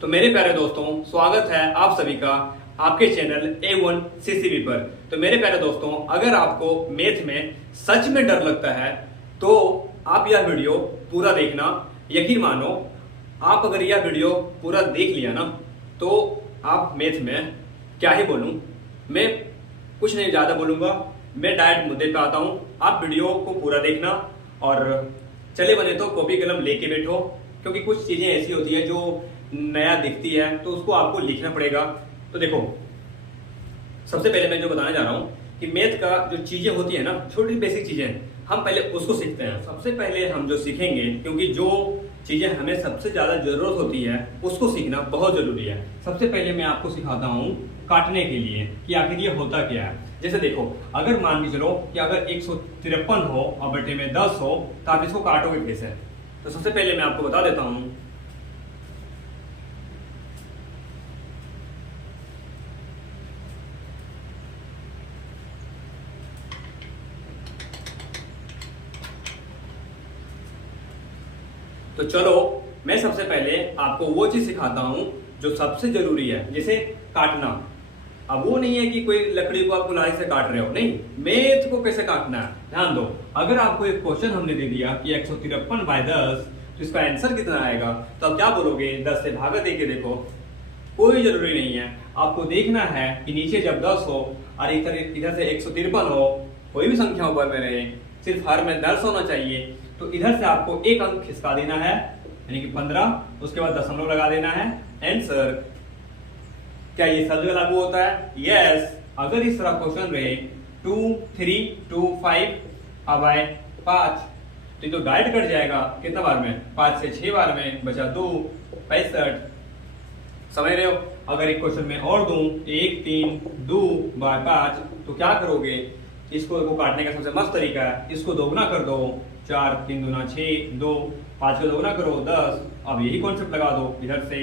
तो मेरे प्यारे दोस्तों, स्वागत है आप सभी का आपके चैनल A1 CCB पर। तो मेरे प्यारे दोस्तों, अगर आपको मैथ में सच में डर लगता है तो आप यह वीडियो पूरा देखना। यकीन मानो, आप अगर यह वीडियो पूरा देख लिया ना तो आप मैथ में क्या ही बोलूं, मैं कुछ नहीं ज़्यादा बोलूंगा। मैं डायरेक्ट मुद्दे पे आता हूं। आप वीडियो को पूरा देखना और चले बने तो कॉपी कलम लेके बैठो, क्योंकि कुछ चीजें ऐसी होती है जो नया दिखती है तो उसको आपको लिखना पड़ेगा। तो देखो, सबसे पहले मैं जो बताने जा रहा हूँ कि मैथ का जो चीजें होती है ना, छोटी बेसिक चीजें, हम पहले उसको सीखते हैं। सबसे पहले हम जो सीखेंगे, क्योंकि जो चीजें हमें सबसे ज्यादा जरूरत होती है उसको सीखना बहुत जरूरी है। सबसे पहले मैं आपको सिखाता हूँ काटने के लिए कि आखिर ये होता क्या है। जैसे देखो, अगर मान के चलो कि अगर 153 हो और बटे में 10 हो तो आप इसको काटोगे कैसे। तो सबसे पहले मैं आपको बता देता हूं। तो चलो, मैं सबसे पहले आपको वो चीज सिखाता हूं जो सबसे जरूरी है, जैसे काटना। अब वो नहीं है कि कोई लकड़ी को आप कुल्हाड़ी से काट रहे हो, नहीं, मैथ को कैसे काटना है। ध्यान दो, अगर आपको एक क्वेश्चन हमने दे दिया कि 153/10, तो इसका आंसर कितना आएगा, तो आप क्या बोलोगे? 10 से भागा दे के देखो। कोई जरूरी नहीं है, आपको देखना है कि नीचे जब 10 हो और इधर से 153 हो, कोई भी संख्या ऊपर में रहे, सिर्फ हर में 10 होना चाहिए। तो इधर से आपको एक अंक खिसका देना है, यानी कि 15, उसके बाद दशमलव लगा देना है, आंसर। क्या ये सब जगह लागू होता है? यस। अगर इस तरह क्वेश्चन रहे 2, 3, 2, 5 अब आए 5, तो ये तो डायरेक्ट कट जाएगा। कितना बार में? 5 से 6 बार में, बचा 2, 65। समझ रहे हो? अगर एक क्वेश्चन में और दूं 1, 3, 2 बाय 5, तो क्या करोगे? इसको काटने का सबसे मस्त तरीका है, इसको दोगुना कर दो। 4, 3 दूना 6, 2, 5 को दोगुना करो 10। अब यही कॉन्सेप्ट लगा दो, इधर से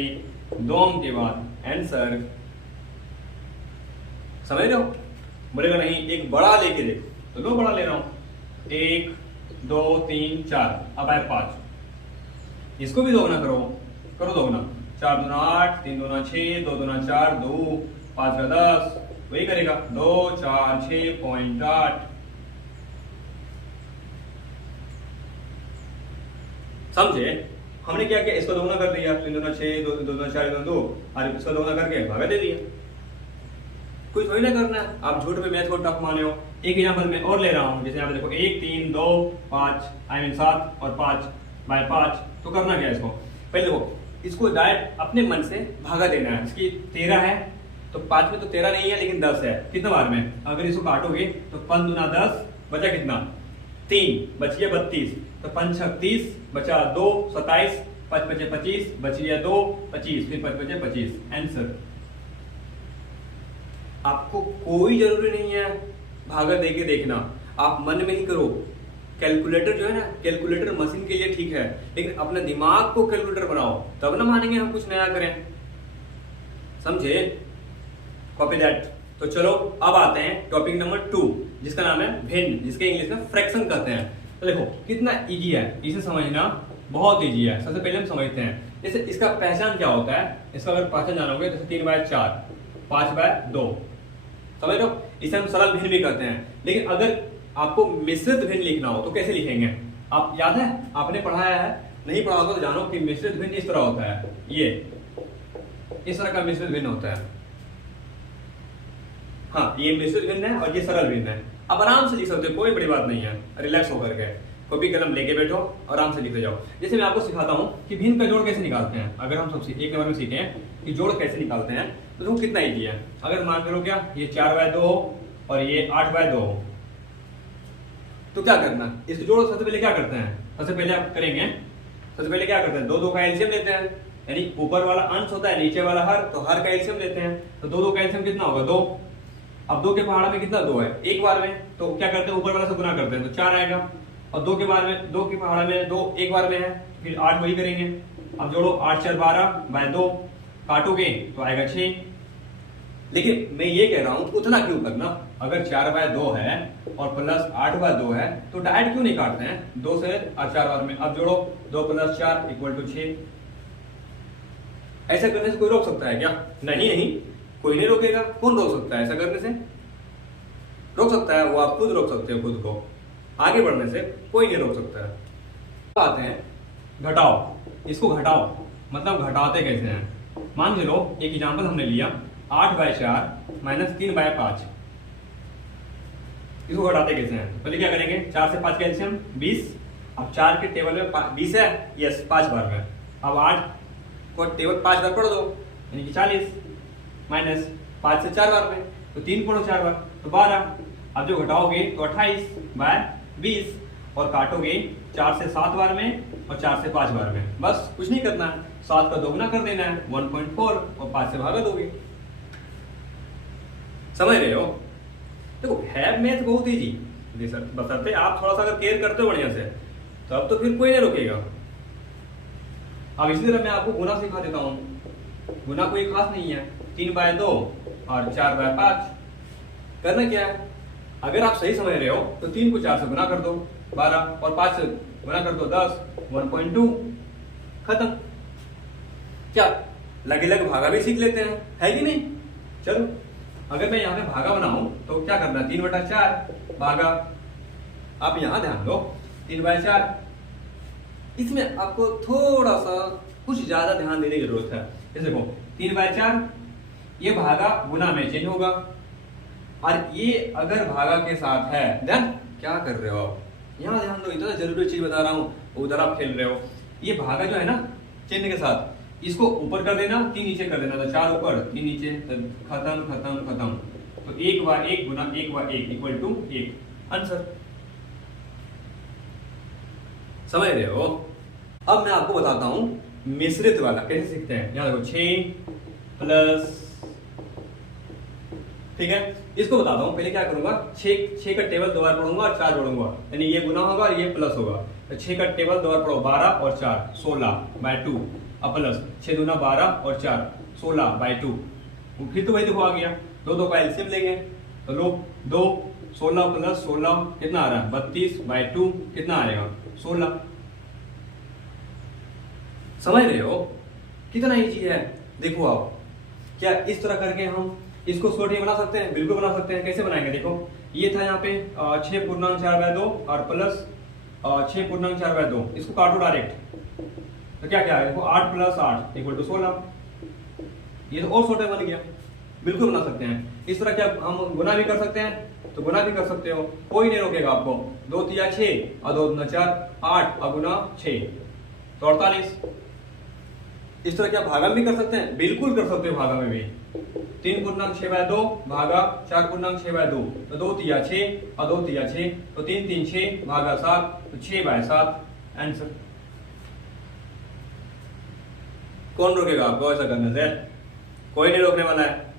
2 अंक के बाद आंसर। समझ रहे हो? बोलेगा नहीं एक बड़ा लेके देखो, तो लो बड़ा ले रहा हूं। 1, 2, 3, 4 अब आए 5, इसको भी दोगुना करो दोगुना। 4 दूना 8, 3 दूना 6, 2 दूना 4, 2, 5 का 10, वही करेगा 2, 4, 6.8। समझे? हमने क्या किया, इसको दोगुना कर दिया, 3 दूना 6, 2 दूना 4, 2 और इसको दोगुना करके भागा दे दिया। कुछ थोड़ी ना करना है, आप झूठ में मैथ को टफ माने हो। एक एग्जाम्पल मैं और ले रहा हूं, जैसे यहाँ पे देखो 1, 3, 2, 5 7 और 5 बाय 5। तो करना क्या है, इसको पहले देखो, इसको डायरेक्ट अपने मन से भागा देना है। इसकी 13 है, तो 5 में तो 13 नहीं है लेकिन 10 है। कितना बार में? अगर इसको काटोगे तो 5 दूना 10, बचा कितना? 3, बच गया 32। तो 5 छक 30, बचा 2, 27, 5 बचे 25, बच गया 2, 25, फिर 5 बचे 25, आंसर। आपको कोई जरूरी नहीं है भागा दे के देखना, आप मन में ही करो। कैलकुलेटर जो है ना, कैलकुलेटर मशीन के लिए ठीक है, लेकिन अपने दिमाग को कैलकुलेटर बनाओ, तब ना मानेंगे हम कुछ नया करें। समझे? Copy that. तो चलो अब आते हैं टॉपिक नंबर 2, जिसका नाम है भिन्न, जिसके इंग्लिश में फ्रैक्शन कहते हैं। तो देखो कितना इजी है, इसे समझना बहुत इजी है। सबसे पहले हम समझते हैं, जैसे इसका पहचान क्या होता है। इसका अगर पहचान जानोगे, जैसे 3/4, 5/2, समझ लो, इसे हम सरल भिन्न भी कहते हैं। लेकिन अगर आपको मिश्रित भिन्न लिखना हो तो कैसे लिखेंगे? आप याद है, आपने पढ़ाया है, नहीं पढ़ा होगा तो जानो कि मिश्रित भिन्न इस तरह होता है। ये इस तरह का मिश्रित भिन्न होता है। हाँ, ये मिश्रित भिन्न है और ये सरल भिन्न है। अब आराम से लिख सकते हो, कोई बड़ी बात नहीं है। रिलैक्स होकर के कॉपी कलम लेके बैठो, आराम से लिखते जाओ। जैसे मैं आपको सिखाता हूँ कि भिन्न का जोड़ कैसे निकालते हैं। अगर हम सबसे एक नंबर में सीखें कि जोड़ कैसे निकालते हैं, तो देखो कितना ईजी है। अगर मान करो क्या, ये 4/2 हो और ये 8/2 हो, तो क्या करना? इस जोड़ सबसे पहले क्या करते हैं? सबसे पहले आप करेंगे, सबसे पहले क्या करते हैं, 2 का एलसीएम लेते हैं, यानी ऊपर वाला अंश होता है, नीचे वाला हर, तो हर का एलसीएम लेते हैं। तो 2 का एलसीएम कितना होगा? 2। अब 2 के पहाड़ा में कितना 2 है? एक बार में, तो क्या करते हैं, ऊपर वाला से गुना करते हैं, तो 4 आएगा। और 2 के बार में, 2 के पहाड़ा में 2 एक बार में है, फिर 8 वही करेंगे। अब जोड़ो 8 4 12/2, काटोगे तो आएगा 6। लेकिन मैं ये कह रहा हूं उतना क्यों करना? अगर 4/2 है और प्लस 8/2 है तो डायरेक्ट क्यों नहीं काटते हैं? 2 से 4 बार में। अब जोड़ो 2 + 4 = 6। ऐसा करने से कोई रोक सकता है क्या? नहीं नहीं, कोई नहीं रोकेगा। कौन रोक सकता है ऐसा करने से? रोक सकता है वो आप खुद रोक सकते हो खुद को, आगे बढ़ने से कोई नहीं रोक सकता है। आते हैं घटाओ, इसको घटाओ मतलब घटाते कैसे हैं। मान लो एक एग्जांपल हमने लिया 8/4 माइनस 3/5, इसको घटाते कैसे हैं? पहले क्या करेंगे, 4 से 5 कैल्शियम 20, अब 4 के टेबल में 20 है, यस 5 बार में, अब 8 को टेबल 5 बार पढ़ दो यानी कि 40, माइनस 5 से 4 बार में तो 3 पढ़ो 4 बार तो 12, अब जो घटाओगे तो 28/20 और काटोगे 4 से 7 बार में और 4 से 5 बार में। बस कुछ नहीं करना है, 7 का दोगुना कर देना है 1.4 और 5 से भागा दोगे। समझ रहे हो? देखो है मैथ बहुत इजी, सर बसरते आप थोड़ा सा अगर केयर करते हो बढ़िया से तब तो फिर कोई नहीं रोकेगा। अब इसी तरह मैं आपको गुना सिखा देता हूँ। गुना कोई खास नहीं है, 3/2 और 4/5। करना क्या है, अगर आप सही समझ रहे हो तो 3 को 4 से गुना कर दो 12 और 5 से गुना कर दो 10, 1.2 खत्म। क्या लगे लग भागा भी सीख लेते हैं, है कि नहीं? चलो अगर मैं यहाँ पे भागा बनाऊं तो क्या करना है, 3/4 भागा। आप यहाँ ध्यान दो 3/4, इसमें आपको थोड़ा सा कुछ ज्यादा ध्यान देने की जरूरत है। जैसे देखो 3/4 ये भागा गुना में चेंज होगा, और ये अगर भागा के साथ है देन क्या कर रहे हो आप, यहाँ ध्यान दो, इतना जरूरी चीज बता रहा हूँ उधर आप खेल रहे हो। ये भागा जो है ना चिन्ह के साथ, इसको ऊपर कर देना 3 नीचे कर देना, तो 4 ऊपर 3 नीचे, तो खत्म खत्म खत्म। तो 1/1 गुना 1/1 इक्वल टू 1 आंसर। समझ रहे हो? अब मैं आपको बताता हूं मिश्रित वाला कैसे सीखते हैं। यहाँ देखो 6 प्लस, ठीक है, इसको बताता हूं। पहले क्या करूंगा, 6 का टेबल 2 बार पढ़ूंगा और 4 जोड़ूंगा, यानी ये गुना होगा और ये प्लस होगा। तो 6 का टेबल 2 बार पढ़ो 12 और 4 16/2, अब प्लस 6 दूना 12 और 4 16/2। फिर तो वही देखो आ गया, 2 का एलसीएम लेंगे तो लो 2 16 प्लस 16 कितना आ रहा है 32/2, कितना आएगा 16। समझ रहे हो कितना इजी है? देखो आप क्या इस तरह करके हम इसको छोटे बना सकते हैं, बिल्कुल बना सकते हैं। कैसे बनाएंगे देखो, ये था यहाँ पे 6/4/2 और प्लस 6/4/2, इसको काटो डायरेक्ट तो क्या क्या है देखो 8 + 8 इक्वल टू 16। ये तो और छोटे बन गया, बिल्कुल बना सकते हैं। इस तरह क्या हम गुना भी कर सकते हैं, तो गुना भी कर सकते हो, कोई नहीं रोकेगा आपको। 2 × 6 और 2 × 4 8 और गुना 6 तो 48। इस तरह क्या भागा भी कर सकते हैं, बिल्कुल कर सकते हो भागा में भी। 3×6/2 भागा 4×6/2 तो 2 × 6 और 2 × 6 तो 3 3 6 भागा 7 तो 6/7 आंसर। कौन रोकेगा आपको ऐसा करने से? कोई नहीं रोकने वाला है।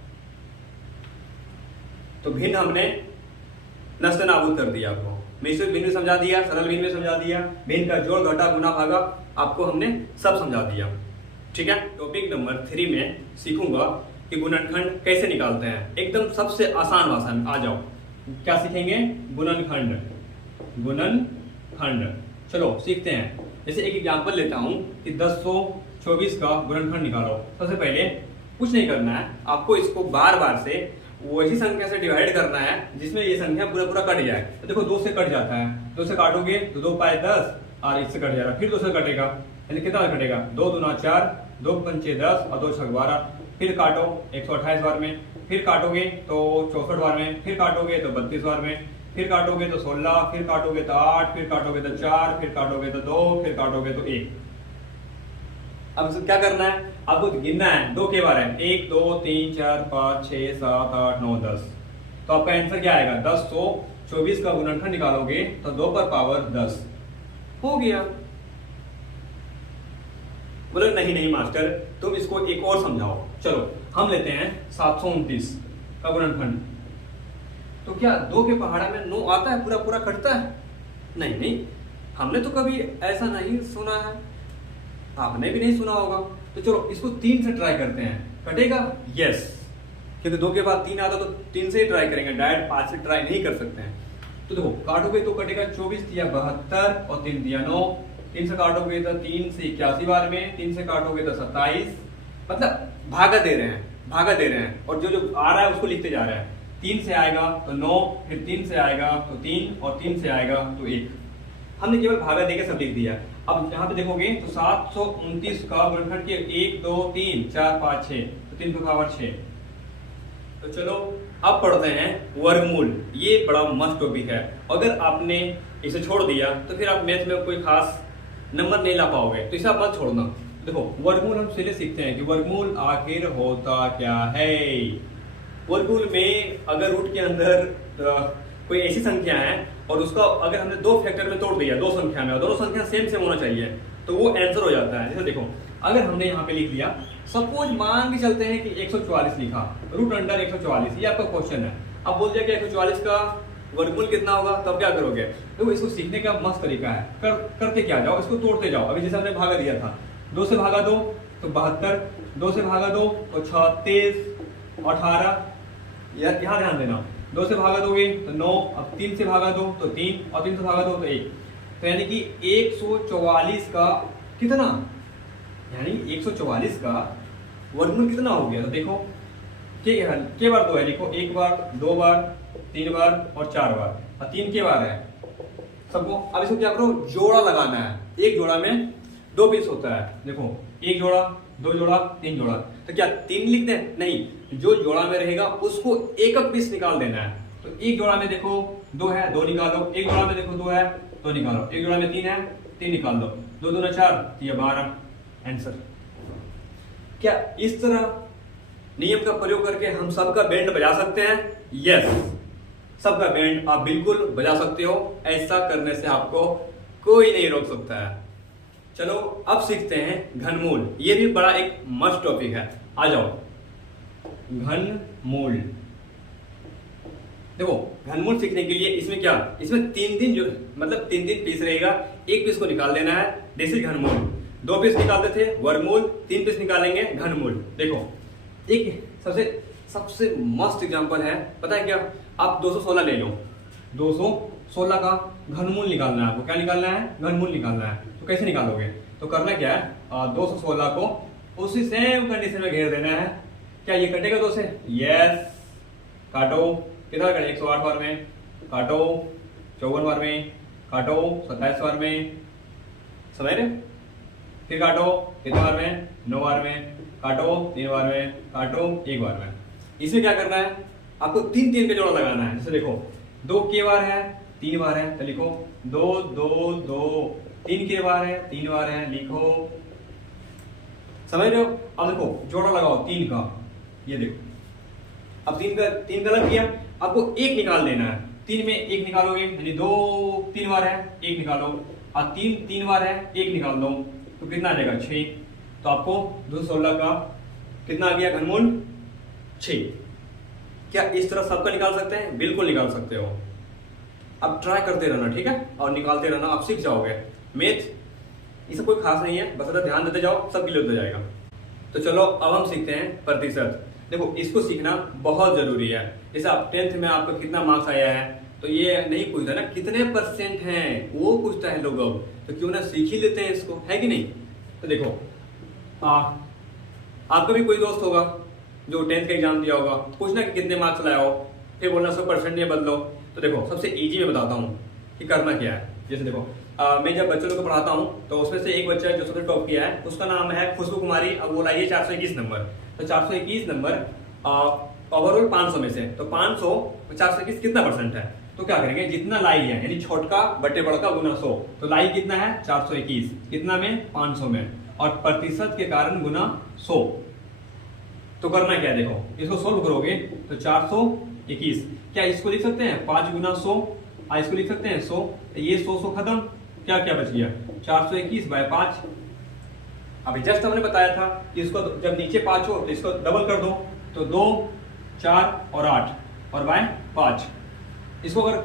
तो भिन्न हमने नष्ट नाबूद कर दिया आपको, मिश्रित भिन्न समझा दिया, सरल भिन्न समझा दिया, भिन्न का जोड़ घटा गुना भागा आपको हमने सब समझा दिया। ठीक है, टॉपिक नंबर 3 में सीखूंगा कि गुणनखंड कैसे निकालते हैं, एकदम सबसे आसान। आ जाओ क्या सीखेंगे, गुणनखंड। गुणनखंड चलो सीखते हैं। जैसे एक एग्जांपल लेता हूं कि 1024 का गुणनखंड निकालो। सबसे पहले कुछ नहीं करना है आपको, इसको बार बार से वही संख्या से डिवाइड करना है जिसमें ये संख्या पूरा कट जाए। तो देखो 2 से कट जाता है, 2 से काटोगे तो 2π10 और इससे कट जाएगा, फिर 2 से कटेगा, यानी कितना कटेगा 2 दूना 4 2 पंचे 10 और 2 छक 12। फिर काटो 128 बार में, फिर काटोगे तो 64 बार में, फिर काटोगे तो 32 बार में, फिर काटोगे तो 16, फिर काटोगे तो 8, फिर काटोगे तो 4, फिर काटोगे तो 2, फिर काटोगे तो 1। अब क्या करना है आपको, गिनना है 2 के बार है, 1 2 3 4 5 6 7 8 9 10। तो आपका आंसर क्या आएगा, 1024 का गुणनखंड निकालोगे तो 2 पर पावर 10 हो गया। बोले नहीं मास्टर तुम इसको एक और समझाओ। चलो हम लेते हैं 729 का गुणनखंड। तो क्या 2 के पहाड़ा में 9 आता है, पूरा कटता है? नहीं, हमने तो कभी ऐसा नहीं सुना है, आपने भी नहीं सुना होगा। तो चलो इसको 3 से ट्राई करते हैं, कटेगा? यस, क्योंकि 2 के बाद 3 आता तो 3 से ही ट्राई करेंगे, डायरेक्ट 5 से ट्राई नहीं कर सकते हैं। तो देखो काटोगे तो कटेगा 24 दिया 72 और 3 दिया 9, 3 से काटोगे तो 3 से 81 बार में, 3 से काटोगे तो 27 मतलब भागा दे रहे हैं और जो जो आ रहा है उसको लिखते जा रहे हैं। 3 से आएगा तो 9, फिर 3 से आएगा तो 3 और 3 से आएगा तो 1। हमने केवल भागा देके सब लिख दिया। अब यहाँ पे देखोगे तो 729 का गुणनखंड किया 1 2 3 4 5 6, तो 3 का पावर 6। तो चलो अब पढ़ते हैं वर्गमूल। ये बड़ा मस्त टॉपिक है। अगर आपने इसे छोड़ दिया तो फिर आप मैथ में कोई खास नंबर नहीं ला पाओगे, तो इसे आप मत छोड़ना। देखो वर्गमूल हम पहले सीखते हैं कि वर्गमूल आखिर होता क्या है। वर्गमूल में अगर रूट के अंदर कोई ऐसी संख्या है और उसका अगर हमने 2 फैक्टर में तोड़ दिया, 2 संख्या में, और दोनों संख्या सेम होना चाहिए, तो वो आंसर हो जाता है। जैसे देखो अगर हमने यहाँ पे लिख दिया, सपोज मान के चलते हैं कि 144 लिखा, रूट अंडर 144, ये आपका क्वेश्चन है। अब बोल दिया कि 144 का वर्गमूल कितना होगा, तब क्या करोगे? देखो इसको सीखने का मस्त तरीका है। करते क्या जाओ, इसको तोड़ते जाओ। अभी जैसे हमने भागा दिया था, 2 से भागा दो तो 72, 2 से भागा दो तो 36, 18, यहाँ ध्यान देना। 2 से भागा दोगे तो 9, अब 3 से भागा दो तो 3, और 3 से भागा दो तो 1। तो यानी कि 144 का कितना, यानी 144 का वर्गमूल कितना हो गया? तो देखो के बार 2 है, लिखो 1 बार, 2 बार, 3 बार और 4 बार, और 3 के बार है सबको। अब इसको क्या करो, जोड़ा लगाना है। एक जोड़ा में 2 पीस होता है। देखो 1 जोड़ा, 2 जोड़ा, 3 जोड़ा, तो क्या 3 लिख दें? नहीं, जो जोड़ा में रहेगा उसको एक पीस निकाल देना है। तो एक जोड़ा में देखो 2 है, 2 निकालो। एक जोड़ा में देखो 2 है, 2 निकालो। एक जोड़ा में 3 है, 3 निकाल दो। 2 दूना 4, ये 12 आंसर। क्या इस तरह नियम का प्रयोग करके हम सबका बैंड बजा सकते हैं? यस, सबका बैंड आप बिल्कुल बजा सकते हो। ऐसा करने से आपको कोई नहीं रोक सकता है। चलो अब सीखते हैं घनमूल। ये भी बड़ा एक मस्त टॉपिक है। आ जाओ, घनमूल। देखो घनमूल सीखने के लिए इसमें क्या, इसमें 3 जो मतलब 3 पीस रहेगा। एक पीस को निकाल देना है, दिस इज घनमूल। 2 पीस निकालते थे वर्गमूल, 3 पीस निकालेंगे घनमूल। देखो एक सबसे मस्त एग्जांपल है, पता है क्या? आप 216 ले लो, 216 का घनमूल निकालना है आपको। क्या निकालना है? घनमूल निकालना है। तो कैसे निकालोगे? तो करना क्या है, 216 को उसी सेम कंडीशन में घेर देना है। क्या ये कटेगा 2 से? यस। काटो, कितना कटे? 108 बार में काटो, 54 बार में काटो, 27 बार में, समझ रहे? फिर काटो, कितने बार में? 9 बार में काटो, 3 बार में काटो, 1 बार में। इसमें क्या करना है, आपको 3 का जोड़ा लगाना है। जैसे देखो 2 के बार है, 3 बार है, तो लिखो 2 2 2। 3 के बार है, 3 बार है, लिखो। समझ रहे हो? अब देखो जोड़ा लगाओ 3 का, ये देखो अब 3 का लग गया। आपको 1 निकाल देना है। 3 में 1 निकालोगे, यानी 2 3 बार है, 1 निकालो, और 3 बार है, 1 निकाल दो, तो कितना आ जाएगा? 6। तो आपको 216 का कितना आ गया घनमूल? 6। क्या इस तरह सबका निकाल सकते हैं? बिल्कुल निकाल सकते हो। अब ट्राई करते रहना, ठीक है, और निकालते रहना, आप सीख जाओगे। मैथ इससे कोई खास नहीं है, बस ध्यान देते जाओ, सब क्लियर हो जाएगा। तो चलो अब हम सीखते हैं प्रतिशत। देखो इसको सीखना बहुत जरूरी है। जैसे आप 10th में आपका कितना मार्क्स आया है, तो ये नहीं पूछता ना कितने % हैं, वो पूछता है लोग। अब तो क्यों ना सीख ही लेते हैं इसको, है कि नहीं? तो देखो आपका भी कोई दोस्त होगा जो 10th का एग्जाम दिया होगा, पूछना कि कितने मार्क्स लाया हो, फिर बोलना 100% ये बदलो। तो देखो सबसे इजी में बताता हूँ कि करना क्या है। जैसे देखो मैं जब बच्चों लोग को पढ़ाता हूँ, तो उसमें से एक बच्चा जो सबसे टॉप किया है, उसका नाम है खुशबू कुमारी। अब वो लाइए 421 नंबर। तो 421 नंबर ओवरऑल 500 में से, तो 500 421 कितना % है? तो क्या करेंगे, जितना लाई है यानी छोटका बटे बड़का गुना 100। तो लाई कितना है? 421, कितना में? 500 में, और प्रतिशत के कारण गुना 100। तो करना क्या है, देखो इसको सोल्व करोगे तो 421, क्या इसको लिख सकते हैं 5 गुना 100, इसको लिख सकते हैं 100। तो ये 100 खत्म, क्या क्या बच गया? 421/5। अभी जस्ट हमने बताया था कि इसको जब नीचे 5 हो तो इसको डबल कर दो, तो 2 4 और 8 और बाय 5। इसको अगर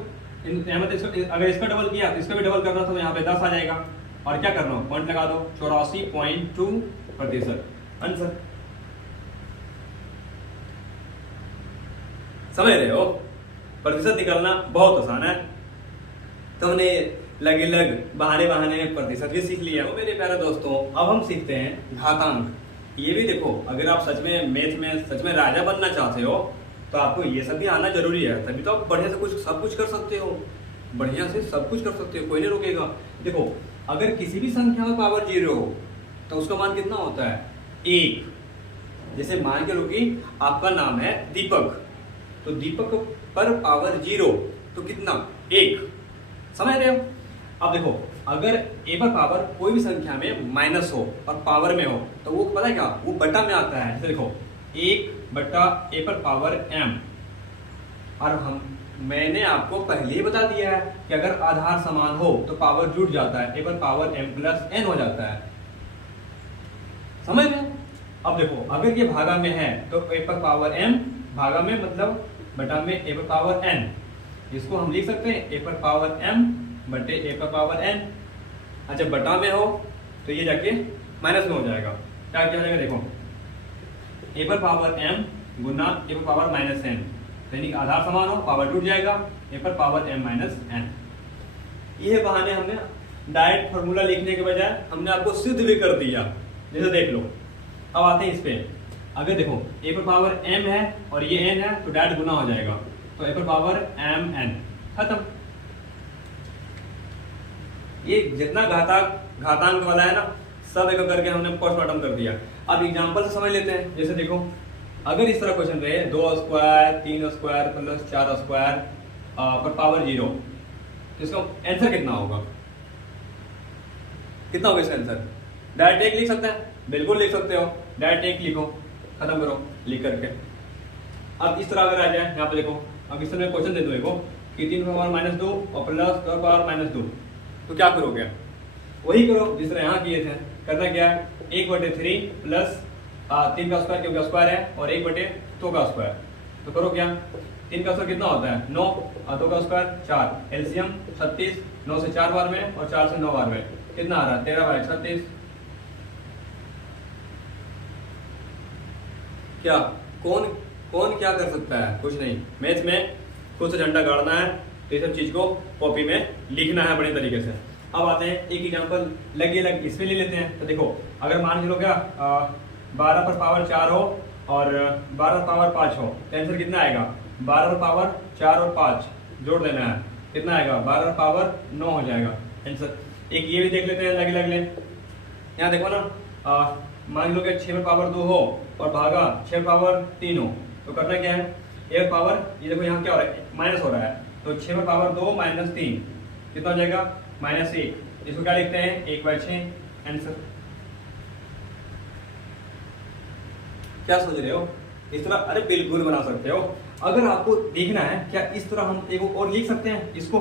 इसका डबल किया तो इसका भी डबल करना, तो यहाँ पे 10 आ जाएगा। और क्या करना, पॉइंट लगा दो, 84.2% आंसर। समझ रहे हो? प्रतिशत निकालना बहुत आसान है। तो हमने लग बहाने प्रतिशत भी सीख लिया। तो मेरे प्यारे दोस्तों, अब हम सीखते हैं घातांक। ये भी देखो, अगर आप सच में मैथ में सच में राजा बनना चाहते हो तो आपको ये सब भी आना जरूरी है, तभी तो आप बढ़िया से कुछ सब कुछ कर सकते हो, बढ़िया से सब कुछ कर सकते हो, कोई नहीं रोकेगा। देखो, अगर किसी भी संख्या में पावर 0 हो तो उसका मान कितना होता है? 1। जैसे मान के लो कि आपका नाम है दीपक, तो दीपक पर पावर 0 तो कितना? 1। समझ रहे हो? अब देखो, अगर ए पर पावर कोई भी संख्या में माइनस हो और पावर में हो तो वो पता है क्या, वो बटा में आता है। जैसे देखो 1/a पर पावर m, और मैंने आपको पहले ही बता दिया है कि अगर आधार समान हो तो पावर जुड़ जाता है, a पर पावर m प्लस n हो जाता है। समझ गए? अब देखो, अगर ये भागा में है तो a पर पावर m, भागा में मतलब बटा में a पर पावर n, इसको हम लिख सकते हैं a पर पावर m बटे a पर पावर n। अच्छा, बटा में हो तो ये जाके माइनस में हो जाएगा। क्या किया जाएगा? देखो, a पर पावर m गुना a पर पावर माइनस n, यानी आधार समान हो, पावर जुड़ जाएगा, a पर पावर m माइनस n। ये बहाने हमने डायरेक्ट फॉर्मूला लिखने के बजाय हमने आपको सिद्ध भी कर दिया। जैसे देख लो, अब आते हैं इस पे। अगर देखो a पर पावर m है और ये n है तो डायरेक्ट गुना हो जाएगा, तो a पर पावर m n, खत्म। ये जितना घातांक वाला है ना, सब एक करके हमने पोस्टमार्टम कर दिया। अब एग्जांपल से समझ लेते हैं। जैसे देखो, अगर इस तरह क्वेश्चन रहे 2 स्क्वायर 3 स्क्वायर प्लस 4 स्क्वायर पर पावर 0, तो इसका आंसर कितना होगा? कितना होगा इसका आंसर? डायरेक्ट 1 लिख सकते हैं, बिल्कुल लिख सकते हो, डायरेक्ट 1 लिखो, खत्म करो लिख करके। अब इस तरह अगर आ जाए, यहाँ पे देखो, अब इस तरह क्वेश्चन दे दो देखो कि 3 पावर माइनस 2 और प्लस 2 पावर माइनस 2, तो क्या करोगे? वही करो जिस तरह यहाँ किए थे। करना क्या है? 1/3 प्लस 3 का स्क्वायर क्योंकि स्क्वायर है, और 1/2 का स्क्वायर, तो करो क्या? 3 का स्क्वायर कितना होता है? 9, और 2 का स्क्वायर 4, एलसीएम 36, 9 से 4 बार में और 4 से 9 बार में कितना आ रहा है? 13/36। क्या कौन क्या कर सकता है? कुछ नहीं। मैथ में खुद से झंडा गाड़ना है, तो ये सब चीज को कॉपी में लिखना है बढ़िया तरीके से। अब आते हैं एक एग्जांपल लगे इसमें ले लेते हैं। तो देखो, अगर मान लो क्या 12 पर पावर 4 हो और 12 पर पावर 5 हो, तो आंसर कितना आएगा? 12 पर पावर 4 और 5 जोड़ देना है, कितना आएगा? 12 पर पावर 9 हो जाएगा आंसर। एक ये भी देख लेते हैं, लगे यहाँ देखो ना, मान लो कि 6 पर पावर 2 हो और भागा 6 पर पावर 3 हो, तो करना क्या है? 1 पावर, ये देखो यहाँ क्या हो रहा है? माइनस हो रहा है, तो 6 पर पावर 2 माइनस 3 कितना हो जाएगा? -1। इसको क्या लिखते हैं? 1/6 आंसर। क्या सोच रहे हो? इस तरह? अरे बिल्कुल बना सकते हो। अगर आपको देखना है क्या इस तरह हम एक और लिख सकते हैं इसको,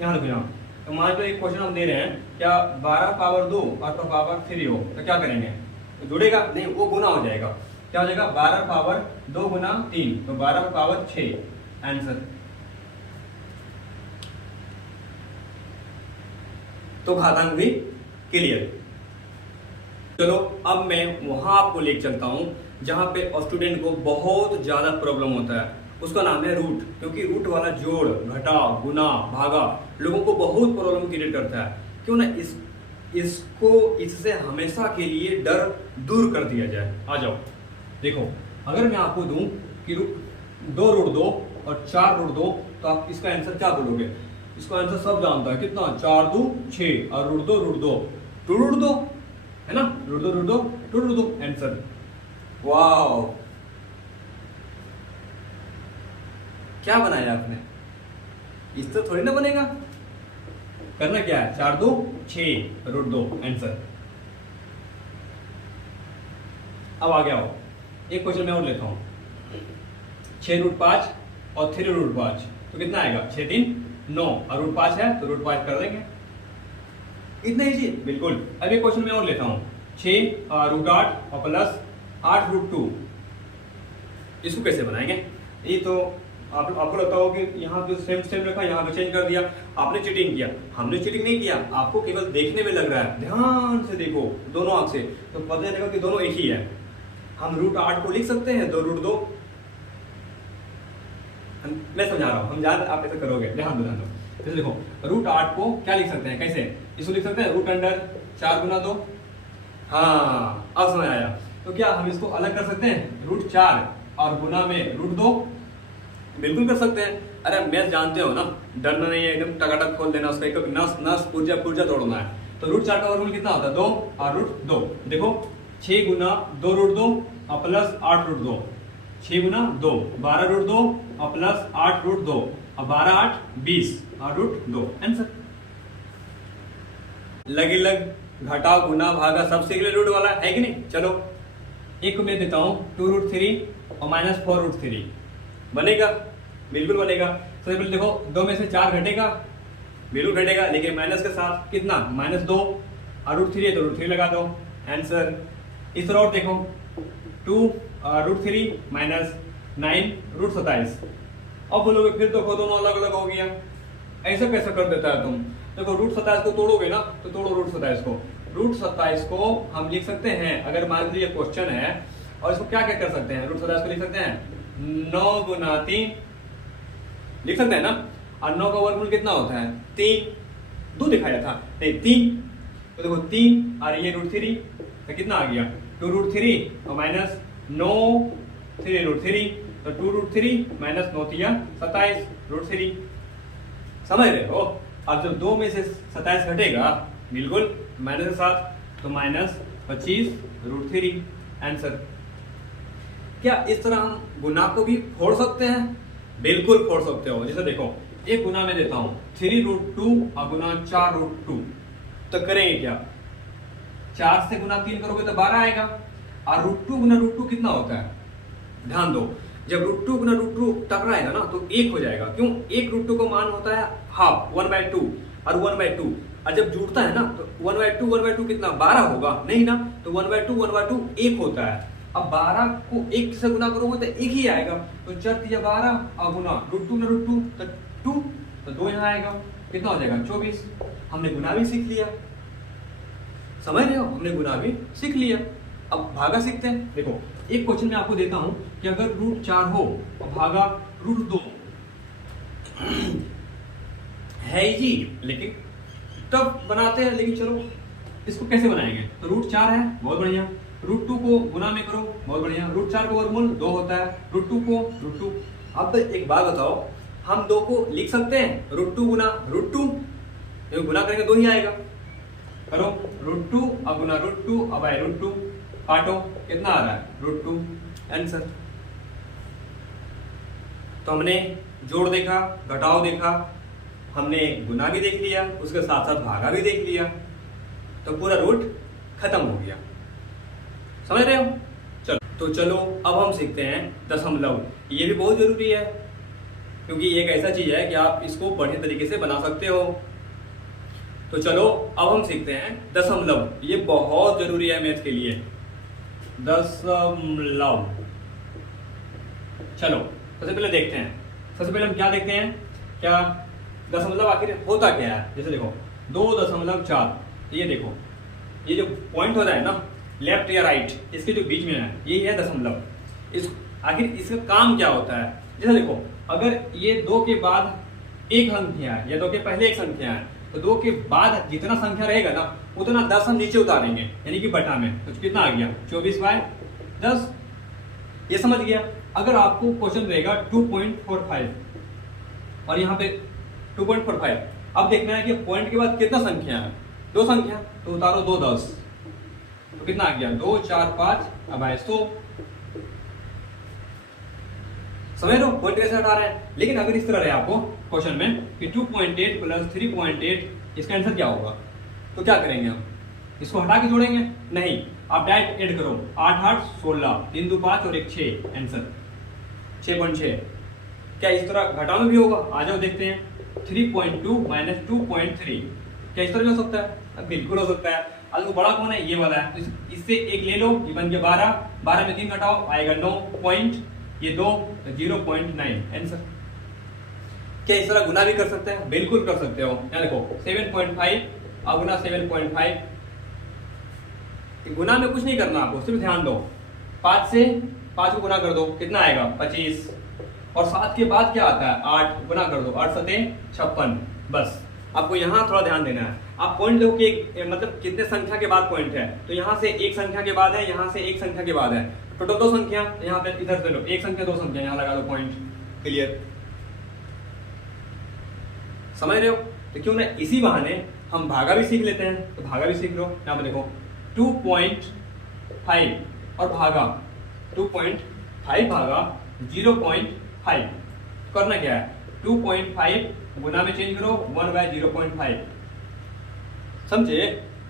यहाँ देखो, यहाँ तो मान लो एक क्वेश्चन हम दे रहे हैं, क्या 12 पावर 2 और पावर 3 हो, तो क्या करेंगे? तो जुड़ेगा नहीं, वो गुना हो जाएगा। क्या हो जाएगा? 12 पावर 2 गुना 3, तो 12 पावर 6 आंसर। तो घातांक भी क्लियर। चलो, अब मैं वहां आपको लेके चलता हूं जहां पे स्टूडेंट को बहुत ज्यादा प्रॉब्लम होता है, उसका नाम है रूट। क्योंकि रूट वाला जोड़, घटाव, गुना, भागा लोगों को बहुत प्रॉब्लम क्रिएट करता है। क्यों ना इससे हमेशा के लिए डर दूर कर दिया जाए। आ जाओ, देखो, अगर मैं आपको दूं कि 2 रूट 2 और 4 रूट 2, तो आप इसका आंसर क्या बोलोगे? इसका आंसर सब जानता है, कितना? 4 2 6 और रूट 2 2 रूट 2 है ना, रूट 2 आंसर। वाह, क्या बनाया आपने? इस तो थोड़ी ना बनेगा। करना क्या है? 4 2 6 रूट 2 आंसर। अब आ गया हो, एक क्वेश्चन मैं और लेता हूं। 6 रूट 5 और 3 रूट 5, तो कितना आएगा? 6 3 9, और रूट 5 है तो रूट 5 कर देंगे। इतना ही चीज, बिल्कुल। अब एक क्वेश्चन मैं और लेता हूं, 6 रूट 8 और प्लस 8 रूट 2, इसको कैसे बनाएंगे? ये तो आपको लगता हो कि यहाँ पे सेम रखा, यहाँ पे चेंज कर दिया, आपने चीटिंग किया। हमने चीटिंग नहीं किया, आपको केवल देखने में लग रहा है। ध्यान से देखो दोनों आंख से, तो पता चलेगा कि दोनों एक ही है। हम रूट 8 को लिख सकते हैं 2 रूट 2। मैं समझा रहा हूँ, हम जान आप ऐसा करोगे, ध्यान दो। जैसे देखो, रूट 8 को क्या लिख सकते हैं? कैसे? इसको लिख सकते हैं रूट अंडर 4 गुना 2। हाँ, अब समझ आया। तो क्या हम इसको अलग कर सकते हैं, √4 और गुना में √2? बिल्कुल कर सकते हैं। अरे मैथ जानते हो ना, डरना नहीं है, एकदम टकाटक खोल देना उसका, एक नस नस पुर्जा पुर्जा तोड़ना है। तो √4 का वर्गमूल कितना होता है, 2 और √2। देखो 6 गुना 2 √2 और प्लस 8 √2, 6 गुना 2 12 √2 और प्लस 8 √2 और 12 8 20 और √2 आंसर। लगे लग घटाव गुना भागा सब सीख ले रूट वाला है कि नहीं। चलो एक को मैं देता हूं 2 √3 और -4 √3 बनेगा, बिल्कुल बनेगा। सबसे पहले देखो 2 में से 4 घटेगा, बिल्कुल घटेगा, लेकिन माइनस के साथ कितना, -2 और √3 है तो √3 लगा दो आंसर। इस तरह और देखो 2 √3 -9 √27। अब बोलोगे फिर तो दोनों अलग अलग हो गया, ऐसा कैसे कर देता है तुम। देखो √27 को तोड़ोगे ना, तो तोड़ो √27 को। √27 को हम लिख सकते हैं, अगर मान लीजिए क्वेश्चन है और इसको क्या क्या कर सकते हैं, √27 को लिख सकते हैं 9 गुना 3 लिख सकते हैं ना। और 9 का वर्गमूल कितना होता है, 3, 2 दिखाया था नहीं 3, तो देखो 3 और ये √3 तो कितना आ गया 2 √3 और -9 3 √3 तो 2 √3 -9 27 √3। समझ रहे हो। अब जब 2 में से 27 घटेगा, बिल्कुल माइनस के साथ, तो -25 √3 आंसर। क्या इस तरह हम गुना को भी फोड़ सकते हैं, बिल्कुल फोड़ सकते हो। जैसे देखो एक गुना में देता हूं 3 √2 और गुना 4 √2, तो करेंगे क्या, 4 से गुना 3 करोगे तो 12 आएगा। और √2 गुना √2 कितना होता है, ध्यान दो, जब √2 गुना √2 टकराएगा ना तो 1 हो जाएगा। क्यों, 1 √2 का मान होता है हाफ 1/2 और 1/2, और जब जुड़ता है ना तो 1/2 कितना 12 होगा नहीं ना, तो 1/2 1 होता है। अब 12 को 1 से गुना करोगे तो 1 ही आएगा, तो 4 × 12 और गुना √2 गुना √2 तो 2, तो 2 यहाँ आएगा, कितना हो जाएगा 24। हमने गुना भी सीख लिया, समझ रहे हो, हमने गुना भी सीख लिया। अब भागा सीखते हैं। देखो एक क्वेश्चन में आपको देता हूं कि अगर √4 हो और भागा √2 है जी, लेकिन तब बनाते हैं, लेकिन चलो इसको कैसे बनाएंगे। तो √4 है, बहुत बढ़िया, √2 को गुना में करो, बहुत बढ़िया, √4 का वर्गमूल 2 होता है, √2 को √2। अब एक बात बताओ, हम 2 को लिख सकते हैं √2 गुना √2, गुना करेंगे 2 ही आएगा। करो √2 और गुना √2 और बाय √2 काटो, कितना आ रहा है √2 आंसर। तो हमने जोड़ देखा, घटाव देखा, हमने गुना भी देख लिया, उसके साथ साथ भागा भी देख लिया, तो पूरा रूट खत्म हो गया। समझ रहे हो। चलो अब हम सीखते हैं दशमलव। ये भी बहुत जरूरी है, क्योंकि एक ऐसा चीज है कि आप इसको बढ़िया तरीके से बना सकते हो। तो चलो अब हम सीखते हैं दशमलव, ये बहुत जरूरी है मैथ के लिए, दशमलव। चलो सबसे पहले देखते हैं, सबसे पहले हम क्या देखते हैं, क्या दशमलव आखिर होता क्या है। जैसे देखो 2.4, ये देखो ये जो पॉइंट होता है ना लेफ्ट या राइट, इसके जो बीच में है यही है दशमलव। इस आखिर इसका काम क्या होता है। जैसे देखो अगर ये 2 के बाद एक संख्या है या 2 के पहले एक संख्या है, तो 2 के बाद जितना संख्या रहेगा ना उतना 10 हम नीचे उतारेंगे, यानी कि बटा में, तो कितना आ गया 24/10। ये समझ गया। अगर आपको क्वेश्चन रहेगा 2.45 और यहाँ पे 2.45, अब देखना है कि पॉइंट के बाद कितना संख्या है, 2 संख्या, तो उतारो 2 10, तो कितना आ गया 2 4 5 अब आए 100। समझ लो पॉइंट कैसे हटा रहे हैं। लेकिन अगर इस तरह रहे आपको क्वेश्चन में कि 2.8 प्लस 3.8, इसका आंसर क्या होगा, तो क्या करेंगे हम, इसको हटा के जोड़ेंगे नहीं, आप डायरेक्ट ऐड करो, 8 8 16, 3 2 5 और 1 6, आंसर 6.6। क्या इस तरह घटाना भी होगा, आ जाओ देखते हैं। 3.2 माइनस 2.3, क्या इस तरह भी हो सकता है, बिल्कुल हो सकता है। अब बड़ा कौन है, ये वाला है, तो इससे एक ले लो, ये बन गया 12, 12 में 3 घटाओ आएगा 9 पॉइंट, ये 2 तो 0.9 आंसर। क्या इस तरह गुना भी कर सकते हैं, बिल्कुल कर सकते हो। यहाँ देखो 7.5 और गुना 7.5, गुना में कुछ नहीं करना आपको, सिर्फ ध्यान दो, 5 से 5 को गुना कर दो, कितना आएगा 25, और 7 के बाद क्या आता है 8, गुना कर दो, 8 7 56, बस आपको यहाँ थोड़ा ध्यान देना है। आप पॉइंट देखो कि मतलब कितने संख्या के बाद पॉइंट है, तो यहाँ से एक संख्या के बाद है, यहाँ से एक संख्या के बाद है, टोटल दो संख्या, यहाँ पे इधर से लो एक संख्या दो संख्या, यहाँ लगा दो पॉइंट। क्लियर, समझ रहे हो? तो क्यों ना इसी बहाने हम भागा भी सीख लेते हैं, तो भागा भी सीख लो। यहाँ पे देखो 2.5 और भागा 2.5 भागा 0.5, करना क्या है 2.5 गुना में चेंज करो 1/0.5, समझे?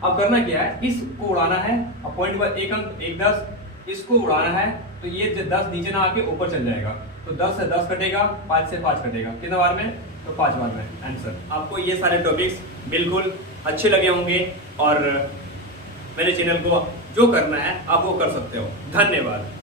अब करना क्या है, इसको उड़ाना है, अब पॉइंट पर एक अंक एक 10, इसको उड़ाना है, तो ये 10 नीचे ना आके ऊपर चल जाएगा, तो 10 से 10 कटेगा, 5 से 5 कटेगा, कितने बार में? तो 5 बार में आंसर। आपको ये सारे टॉपिक्स बिल्कुल अच्छे लगे होंगे और मेरे चैनल को जो करना है आप वो कर सकते हो। धन्यवाद।